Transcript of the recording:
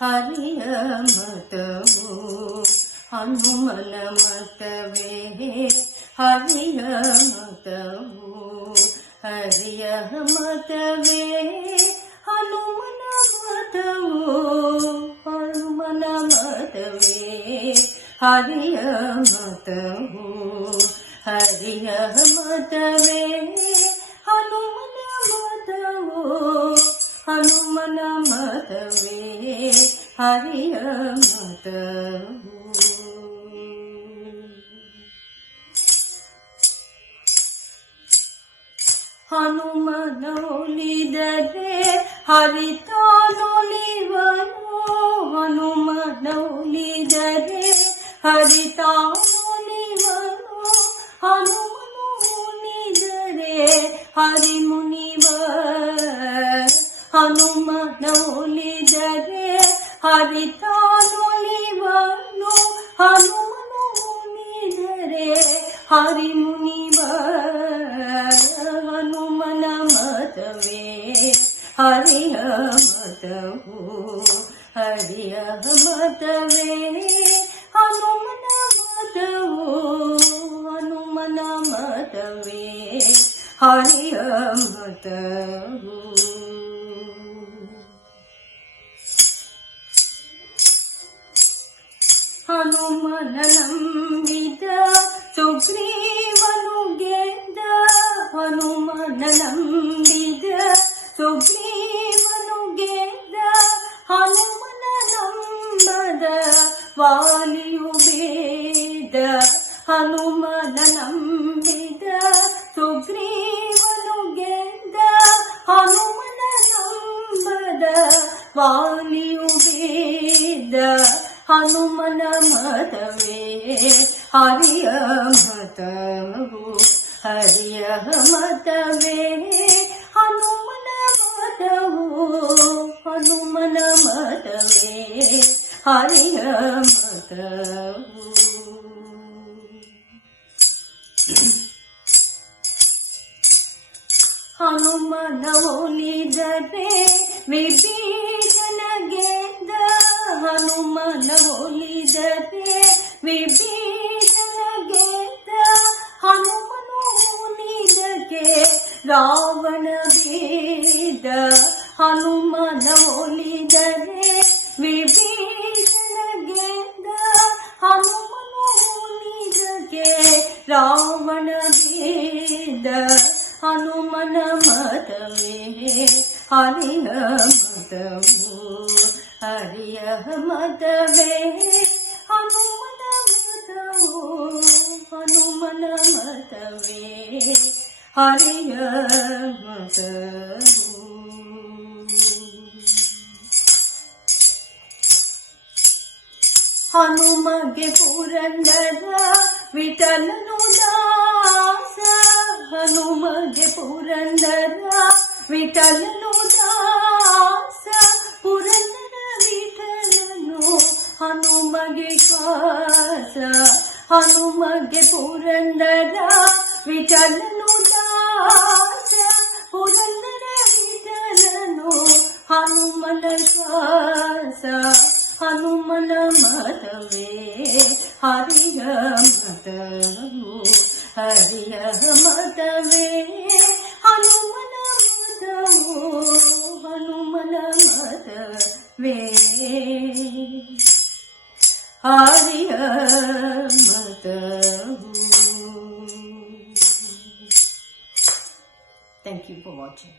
ಹರಿಯ ಮತವು ಹನುಮನ ಮತವೇ ಹರಿಯ ಮತವು ಹರಿಯ ಮತವೇ ಹನುಮನ ಮತವು ಹನುಮನ ಮತವೇ ಹರಿಯ ಮತವು ಹರಿಯ ಮತವೇ ಹನುಮನ ಮತವು ಹನುಮನ ಮತವೇ ಹರಿಯ ಮತವು ಹನುಮನೊಲಿದರೆ ಹರಿತಾನೊಲಿವನು ಹನುಮನೊಲಿದರೆ ಹರಿತಾನೊಲಿವನು ಹನುಮನೊಲಿದರೆ ಹರಿಮುನಿವ ಹನುಮನೊಲಿದರೆ ಹರಿತಾನೊಲಿವನು ಹನುಮನೊಲಿದರೆ ಹರಿಮುನಿವ ಹನುಮನ ಮತವೇ ಹರಿಯ ಮತವು ಹರಿಯ ಮತವೇ ಹನುಮನ ಮತವು ಹನುಮನ ಮತವೇ ಹರಿಯ ಮತವು ಹನುಮನ ನಂಬಿದ ಸುಗ್ರೀವನು ಗೆದ್ದ ಹನುಮನ ನಂಬಿದ ಸುಗ್ರೀವನು ಗೆದ್ದ ಹನುಮನ ನಂಬದ ವಾಲಿಯು ಬೇದ ಹನುಮನ ನಂಬಿದ ಸುಗ್ರೀವನು ಗೆದ್ದ ಹನುಮನ ನಂಬದ ವಾಲಿಯು ಬೇದ ಹನುಮನ ಮತವೇ ಹರಿಯ ಮತವು ಹರಿಯ ಮತವೇ ಹನುಮನ ಮತವು ಹನುಮನ ಮತವೇ ಹರಿಯ ಮತವು ಹನುಮನ ಒಲಿದರೆ ವಿಭೀಷಣ ಗೆದ್ದ ಹನುಮನ ಒಲಿದರೆ ವಿಭೀಷಣ ಗೆದ್ದ ಹನುಮನು ಒಲಿದಕ್ಕೆ ರಾವಣ ಬೇದ ಹನುಮನ ಒಲಿದರೆ ವಿಭೀಷಣ ಗೆದ್ದ ಹನುಮನು ಒಲಿದಕ್ಕೆ ರಾವಣ ಬೇದ ಹನುಮನ ಮತವೇ ಹರಿಯ ಮತವು ಹರಿಯ ಮತವೇ ಹನುಮನ ಮತವು ಹನುಮನ ಮತವೇ ಹರಿಯ ಮತವು ಹನುಮಗೆ ಪುರಂದರ ವಿಠಲನು ದಾಸ ಹನುಮಗೆ ಪುರಂದರ ವಿಠಲನು ದಾಸ ಪುರಂದರ ವಿಠಲನು ಹನುಮಗೆ ಶ್ವಾಸ ಹನುಮಗೆ ಪುರಂದರ ವಿಠಲನು ದಾಸ ಪುರಂದರ ವಿಠಲನು ಹನುಮನ ಶ್ವಾಸ ಹನುಮನ ಮತವೇ ಹರಿಯ ಮತವು ಹರಿಯ ಮತವೇ ಹನುಮನ ಮತವು ಹನುಮನ ಮತವೇ ಹರಿಯ ಮತವು. Thank you for watching.